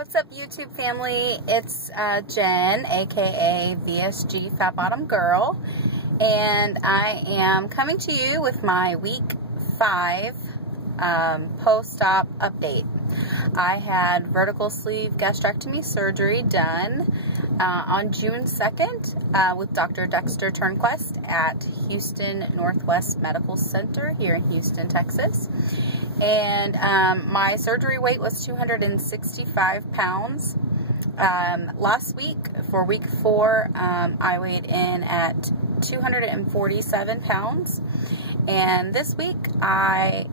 What's up, YouTube family? It's Jen, aka VSG Fat Bottom Girl, and I am coming to you with my week 5 post-op update. I had vertical sleeve gastrectomy surgery done on June 2nd with Dr. Dexter Turnquest at Houston Northwest Medical Center here in Houston, Texas. And my surgery weight was 265 pounds. Last week, for week 4, I weighed in at 247 pounds. And this week, I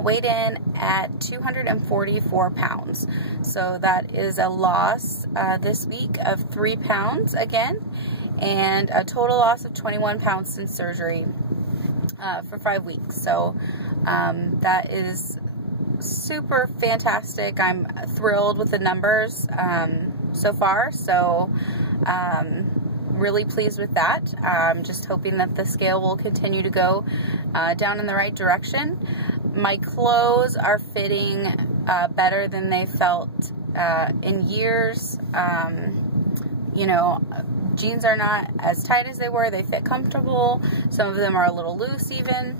weighed in at 244 pounds. So that is a loss this week of 3 pounds again, and a total loss of 21 pounds since surgery for 5 weeks. So that is super fantastic. I'm thrilled with the numbers so far, so really pleased with that. I'm just hoping that the scale will continue to go down in the right direction. My clothes are fitting better than they felt in years. You know, jeans are not as tight as they were. They fit comfortable. Some of them are a little loose even.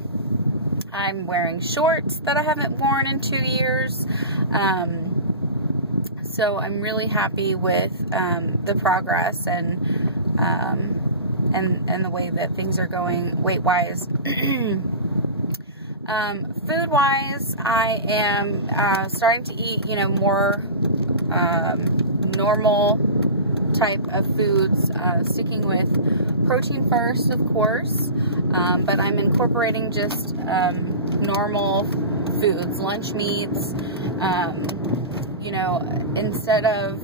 I'm wearing shorts that I haven't worn in 2 years. So I'm really happy with the progress and the way that things are going weight-wise. Food-wise, I am starting to eat, you know, more normal type of foods, sticking with protein first, of course, but I'm incorporating just normal foods, lunch meats, you know, instead of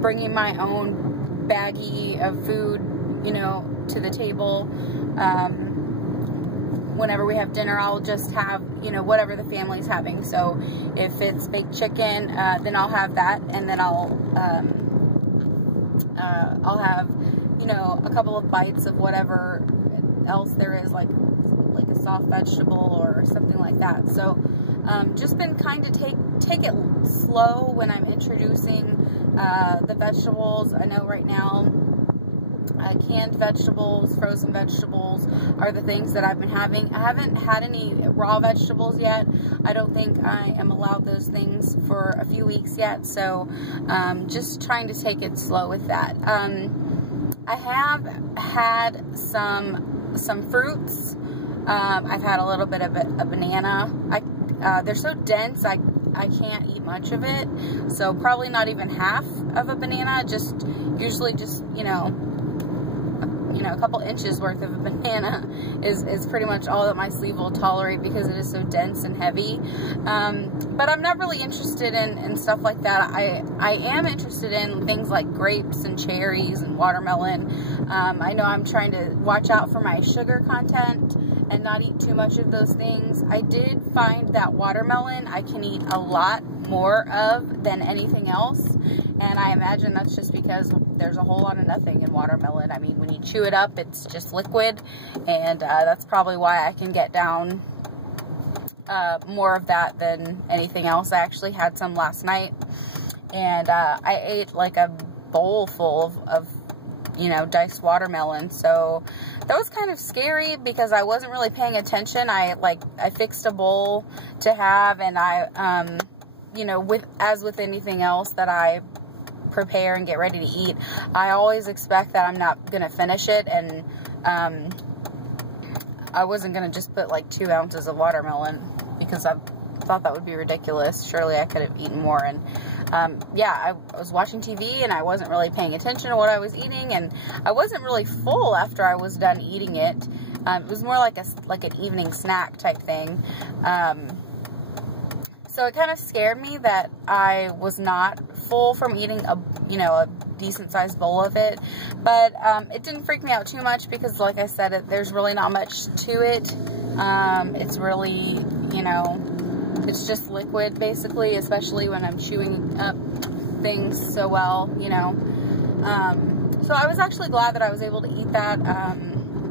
bringing my own baggie of food, you know, to the table. Whenever we have dinner, I'll just have, you know, whatever the family's having. So if it's baked chicken, then I'll have that, and then I'll have, you know, a couple of bites of whatever else there is, like a soft vegetable or something like that. So just been kind of take it slow when I'm introducing the vegetables. I know right now canned vegetables, frozen vegetables are the things that I've been having. I haven't had any raw vegetables yet. I don't think I am allowed those things for a few weeks yet, so just trying to take it slow with that. I have had some fruits. I've had a little bit of a banana. They're so dense, I can't eat much of it, so probably not even half of a banana. Usually just, you know, a couple inches worth of a banana is pretty much all that my sleeve will tolerate because it is so dense and heavy. But I'm not really interested in stuff like that. I am interested in things like grapes and cherries and watermelon. I know I'm trying to watch out for my sugar content and not eat too much of those things. I did find that watermelon I can eat a lot more of than anything else, and I imagine that's just because there's a whole lot of nothing in watermelon. I mean, when you chew it up, it's just liquid, and that's probably why I can get down more of that than anything else. I actually had some last night, and I ate like a bowl full of you know, diced watermelon. So that was kind of scary because I wasn't really paying attention. I fixed a bowl to have, and I, you know, as with anything else that I prepare and get ready to eat, I always expect that I'm not going to finish it, and I wasn't going to just put like 2 ounces of watermelon because I thought that would be ridiculous. Surely I could have eaten more. And yeah, I was watching TV and I wasn't really paying attention to what I was eating, and I wasn't really full after I was done eating it. It was more like an evening snack type thing. So it kind of scared me that I was not full from eating a decent sized bowl of it. But it didn't freak me out too much because, like I said, there's really not much to it. It's really, you know, it's just liquid basically, especially when I'm chewing up things so well, you know. So I was actually glad that I was able to eat that.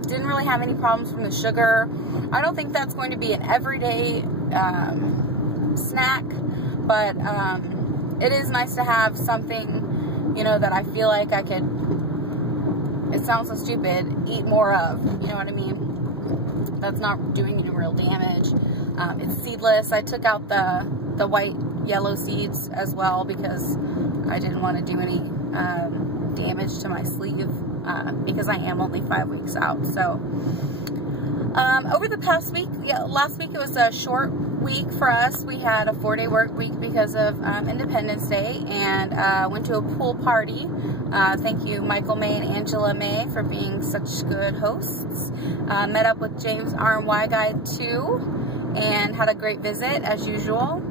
Didn't really have any problems from the sugar. I don't think that's going to be an everyday snack, but it is nice to have something, you know, that I feel like I could, it sounds so stupid, eat more of, you know what I mean? That's not doing any real damage. It's seedless. I took out the white, yellow seeds as well because I didn't want to do any damage to my sleeve because I am only 5 weeks out. So over the past week, last week it was a short week for us. We had a 4-day work week because of Independence Day, and went to a pool party. Thank you, Michael May and Angela May, for being such good hosts. Met up with James RMY Guide 2 and had a great visit as usual.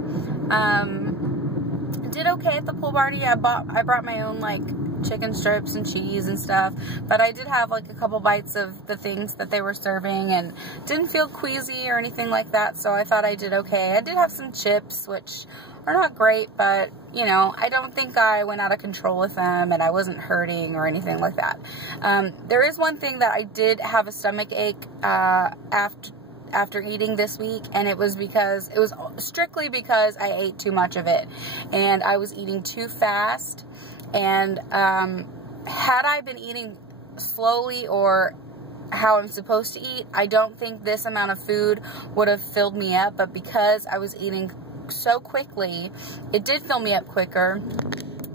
Did okay at the pool party. I brought my own like chicken strips and cheese and stuff, but I did have like a couple bites of the things that they were serving and didn't feel queasy or anything like that, so I thought I did okay. I did have some chips, which are not great, but you know, I don't think I went out of control with them and I wasn't hurting or anything like that. There is one thing that I did have a stomach ache after eating this week, and it was strictly because I ate too much of it and I was eating too fast. And had I been eating slowly or how I'm supposed to eat, I don't think this amount of food would have filled me up. But because I was eating so quickly, it did fill me up quicker.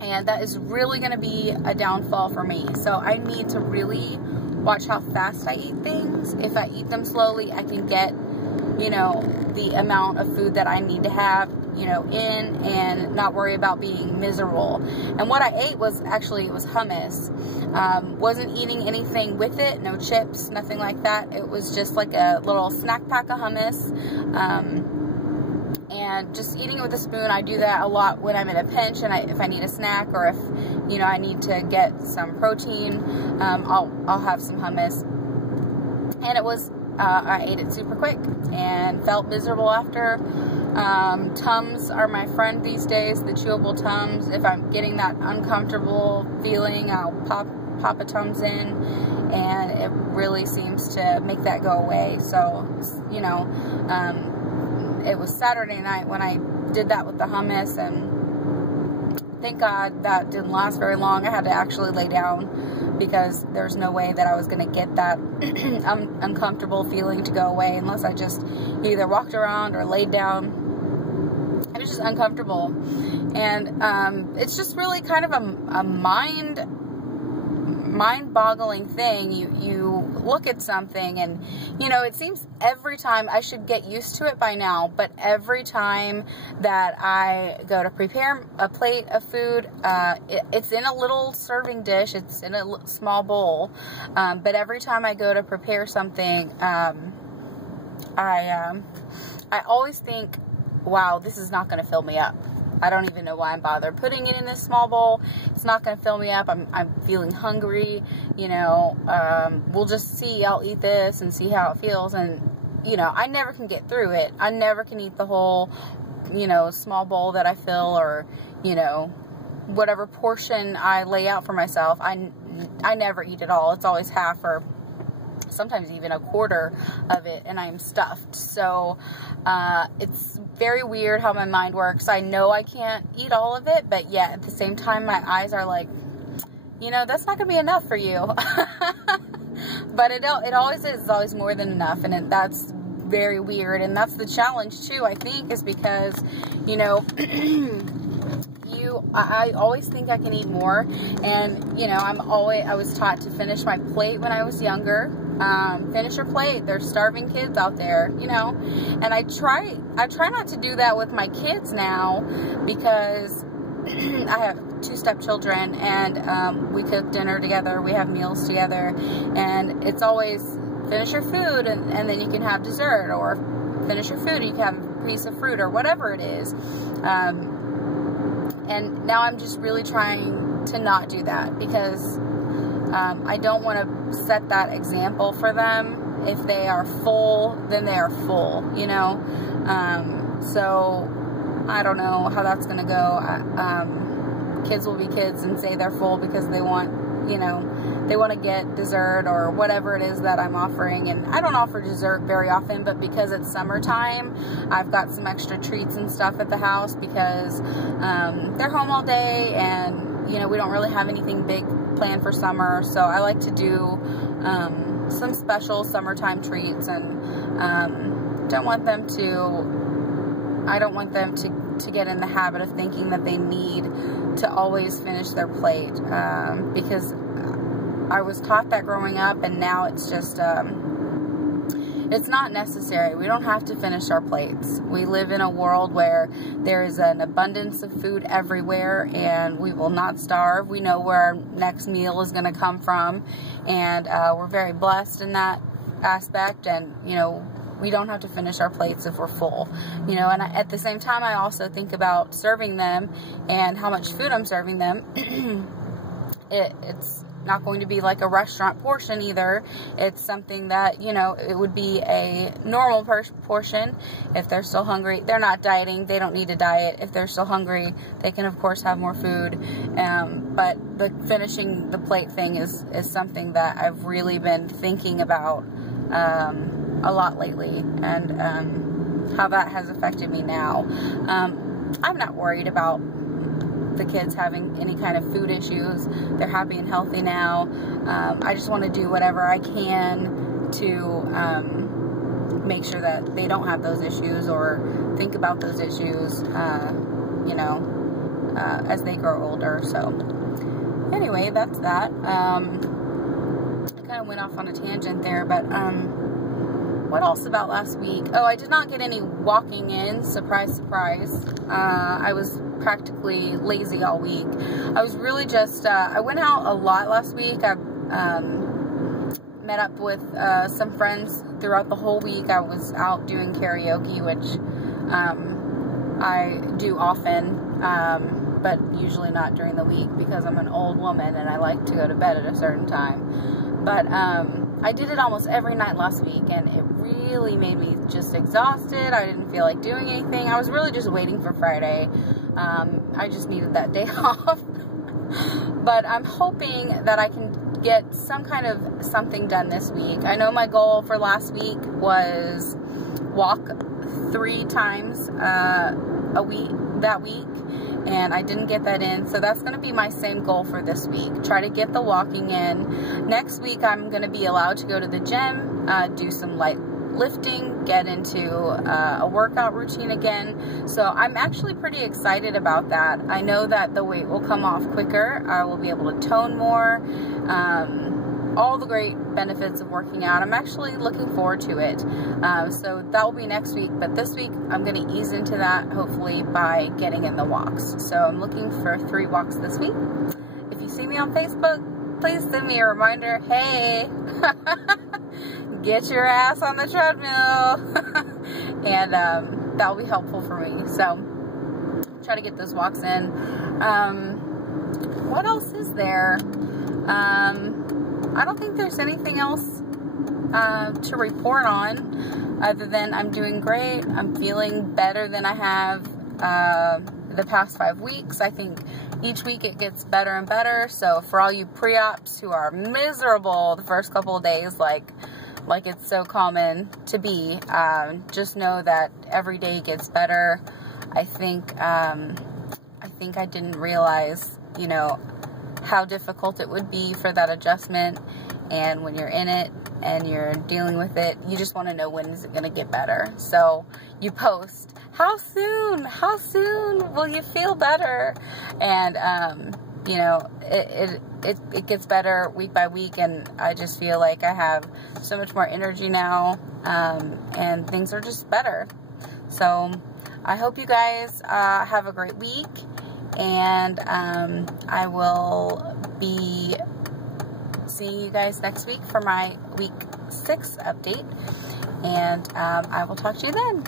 And that is really going to be a downfall for me. So I need to really watch how fast I eat things. If I eat them slowly, I can get, you know, the amount of food that I need to have, you know, in, and not worry about being miserable. And what I ate was actually, it was hummus. Wasn't eating anything with it, no chips, nothing like that. It was just like a little snack pack of hummus. And just eating it with a spoon. I do that a lot when I'm in a pinch and if I need a snack, or if, you know, I need to get some protein, I'll have some hummus. And it was, I ate it super quick and felt miserable after. Tums are my friend these days, the chewable Tums. If I'm getting that uncomfortable feeling, I'll pop a Tums in, and it really seems to make that go away. So, you know, it was Saturday night when I did that with the hummus, and thank God that didn't last very long. I had to actually lay down because there's no way that I was going to get that uncomfortable feeling to go away unless I just either walked around or laid down. It was just uncomfortable. And it's just really kind of a mind-boggling thing. You look at something and, you know, it seems every time, I should get used to it by now, but every time that I go to prepare a plate of food, it's in a little serving dish, it's in a small bowl, but every time I go to prepare something, I always think, wow, this is not going to fill me up. I don't even know why I'm bothered putting it in this small bowl. It's not going to fill me up. I'm feeling hungry, you know. We'll just see. I'll eat this and see how it feels. And, you know, I never can get through it. I never can eat the whole, you know, small bowl that I fill, or, you know, whatever portion I lay out for myself. I never eat it all. It's always half or sometimes even a quarter of it, and I'm stuffed. So it's very weird how my mind works. I know I can't eat all of it, but yet at the same time my eyes are like, you know, that's not gonna be enough for you. But it always is. It's always more than enough, and that's very weird. And that's the challenge too, I think, is because, you know, I always think I can eat more, and, you know, I was taught to finish my plate when I was younger. Finish your plate. There's starving kids out there, you know, and I try not to do that with my kids now, because I have 2 stepchildren, and we cook dinner together, we have meals together, and it's always finish your food and then you can have dessert, or finish your food and you can have a piece of fruit, or whatever it is. And now I'm just really trying to not do that, because I don't want to set that example for them. If they are full, then they are full, you know. So I don't know how that's going to go. Kids will be kids and say they're full because they want, you know, they want to get dessert or whatever it is that I'm offering. And I don't offer dessert very often, but because it's summertime, I've got some extra treats and stuff at the house because they're home all day, and you know, we don't really have anything big planned for summer. So I like to do some special summertime treats, and I don't want them to get in the habit of thinking that they need to always finish their plate, because I was taught that growing up, and now it's just it's not necessary. We don't have to finish our plates. We live in a world where there is an abundance of food everywhere, and we will not starve. We know where our next meal is going to come from, and we're very blessed in that aspect. And you know, we don't have to finish our plates if we're full, you know. And at the same time, I also think about serving them and how much food I'm serving them. It's not going to be like a restaurant portion either. It's something that, you know, it would be a normal portion. If they're still hungry, they're not dieting, they don't need to diet. If they're still hungry, they can of course have more food. But the finishing the plate thing is something that I've really been thinking about a lot lately, and how that has affected me now. I'm not worried about the kids having any kind of food issues. They're happy and healthy now. I just want to do whatever I can to make sure that they don't have those issues or think about those issues, you know, as they grow older. So anyway, that's that. I kind of went off on a tangent there, but what else about last week? Oh, I did not get any walking in. Surprise, surprise. I was practically lazy all week. I was really just, I went out a lot last week. I met up with some friends throughout the whole week. I was out doing karaoke, which I do often, but usually not during the week because I'm an old woman and I like to go to bed at a certain time. But I did it almost every night last week, and it really made me just exhausted. I didn't feel like doing anything. I was really just waiting for Friday. I just needed that day off. But I'm hoping that I can get some kind of something done this week. I know my goal for last week was walk 3 times that week, and I didn't get that in, so that's going to be my same goal for this week. Try to get the walking in. Next week I'm going to be allowed to go to the gym, do some light lifting, get into a workout routine again. So I'm actually pretty excited about that. I know that the weight will come off quicker. I will be able to tone more. All the great benefits of working out. I'm actually looking forward to it. So that will be next week, but this week I'm going to ease into that, hopefully by getting in the walks. So I'm looking for 3 walks this week. If you see me on Facebook, please send me a reminder. Hey, get your ass on the treadmill. And that will be helpful for me. So try to get those walks in. What else is there? I don't think there's anything else to report on other than I'm doing great. I'm feeling better than I have the past 5 weeks. I think each week it gets better and better. So for all you pre-ops who are miserable the first couple of days, like it's so common to be, just know that every day gets better. I think I didn't realize, you know, how difficult it would be for that adjustment, and when you're in it and you're dealing with it, you just want to know, when is it going to get better? So you post, how soon will you feel better? And you know, it gets better week by week, and I just feel like I have so much more energy now, and things are just better. So I hope you guys have a great week. And I will be seeing you guys next week for my week 6 update. And I will talk to you then.